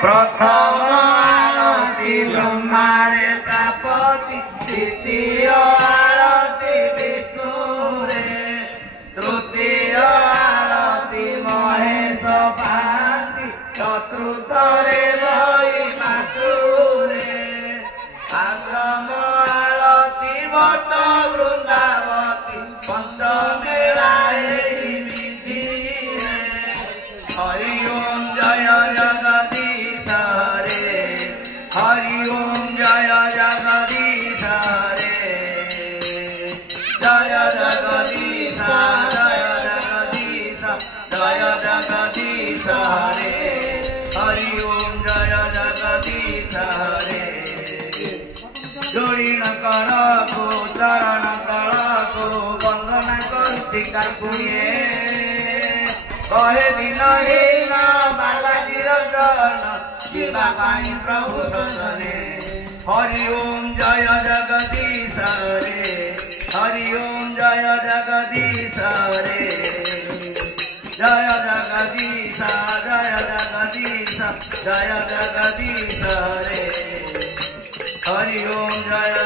प्रथम आरती ब्रह्मारे प्रापति द्वितीय आरती विष्णुरे तृतीय आरती महेश पाती चतुर्थ रे भई मातुरे आश्रम आरती भट्ट वृंदावती पंचमे विधि हरि ओम जय जगदीश रे हरि ओम जय जगदीश रे जय जगदीश जय जगदीश जय जगदीश रे हरि ओम जय जगदीश रे जोड़ी न कर को चरण कर को वंदना करती कर्पुए कहे दिन हीन बालाजी रंजन शिवा पाई प्रभु दर्शने हरि ओम जय जगदीश रे हरि ओम जय जगदीश रे जय जगदीश जय जगदीश जय जगदीश रे हरि ओम जय